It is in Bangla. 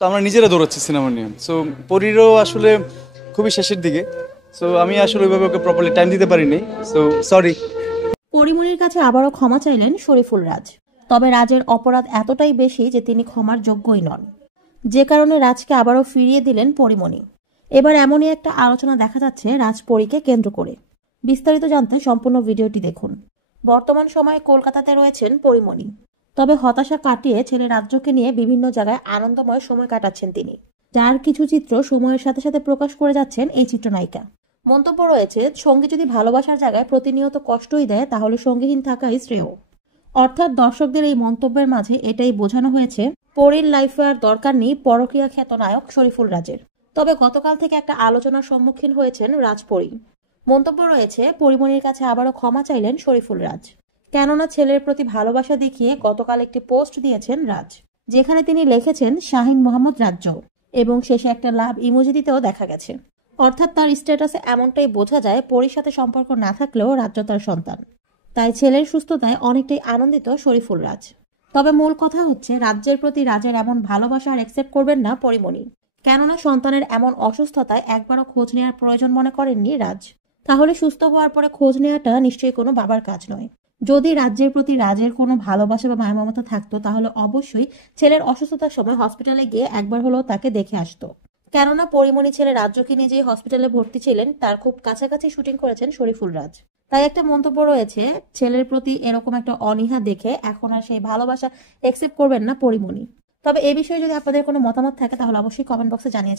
তো আমরা নিজেরা দৌড়াচ্ছি সিনেমা নিয়ে। সো পরীরও আসলে খুবই শেষের দিকে। সো আমি আসলে ওইভাবে ওকে প্রপারলি টাইম দিতে পারিনি। So sorry. পরিমণির কাছে আবারও ক্ষমা চাইলেন শরীফুল রাজ। তবে রাজের অপরাধ এতটাই বেশি যে তিনি ক্ষমার যোগ্যই নন, যে কারণে রাজকে আবারও ফিরিয়ে দিলেন পরিমণি। এবার এমনই একটা আলোচনা দেখা যাচ্ছে রাজপরীকে কেন্দ্র করে। বিস্তারিত জানতে সম্পূর্ণ ভিডিওটি দেখুন। বর্তমান সময়ে কলকাতাতে রয়েছেন পরিমণি। তবে হতাশা কাটিয়ে ছেলে রাজ্যকে নিয়ে বিভিন্ন জায়গায় আনন্দময় সময় কাটাচ্ছেন তিনি, যার কিছু চিত্র সময়ের সাথে সাথে প্রকাশ করে যাচ্ছেন এই চিত্রনায়িকা। মন্তব্য রয়েছে, সঙ্গী যদি ভালোবাসার জায়গায় প্রতিনিয়ত কষ্টই দেয় তাহলে সঙ্গীহীন থাকাই শ্রেয়। অর্থাৎ দর্শকদের এই মন্তব্যের মাঝে এটাই বোঝানো হয়েছে, পরীর লাইফে আর দরকার নেই পরকীয়া খ্যাত নায়ক শরীফুল রাজের। তবে গতকাল থেকে একটা আলোচনার সম্মুখীন হয়েছেন রাজপরী। মন্তব্য রয়েছে, পরিমণির কাছে আবারও ক্ষমা চাইলেন শরীফুল রাজ। কেননা ছেলের প্রতি ভালোবাসা দেখিয়ে গতকাল একটি পোস্ট দিয়েছেন রাজ, যেখানে তিনি লিখেছেন শাহিন মোহাম্মদ রাজ্য, এবং শেষে একটা লাভ ইমোজি দিতেও দেখা গেছে। অর্থাৎ তার স্ট্যাটাসে এমনটাই বোঝা যায় পরীর সাথে সম্পর্ক না থাকলেও রাজ্য তার সন্তান। তাই ছেলের সুস্থতায় অনেকটাই আনন্দিত শরীফুল রাজ। তবে মূল কথা হচ্ছে, রাজ্যের প্রতি রাজের এমন ভালোবাসা আর অ্যাকসেপ্ট করবেন না পরিমণি। কেননা সন্তানের এমন অসুস্থতায় একবারও খোঁজ নেওয়ার প্রয়োজন মনে করেননি রাজ। তাহলে সুস্থ হওয়ার পরে খোঁজ নেওয়াটা নিশ্চয়ই কোনো বাবার কাজ নয়। যদি রাজ্যের প্রতি রাজের কোনো ভালোবাসা বা মায়া মমতা থাকতো তাহলে অবশ্যই ছেলের অসুস্থতার সময় হসপিটালে গিয়ে একবার হলেও তাকে দেখে আসতো। কেননা পরিমণি ছেলে রাজ্যকে নিয়ে যে হসপিটালে ভর্তি ছিলেন তার খুব কাছাকাছি শুটিং করেছেন শরীফুল রাজ। তাই একটা মন্তব্য রয়েছে, ছেলের প্রতি এরকম একটা অনীহা দেখে এখন আর সেই ভালোবাসা একসেপ্ট করবেন না পরিমণি। তবে এ বিষয়ে যদি আপনাদের কোনো মতামত থাকে তাহলে অবশ্যই কমেন্ট বক্সে জানিয়ে যাবেন।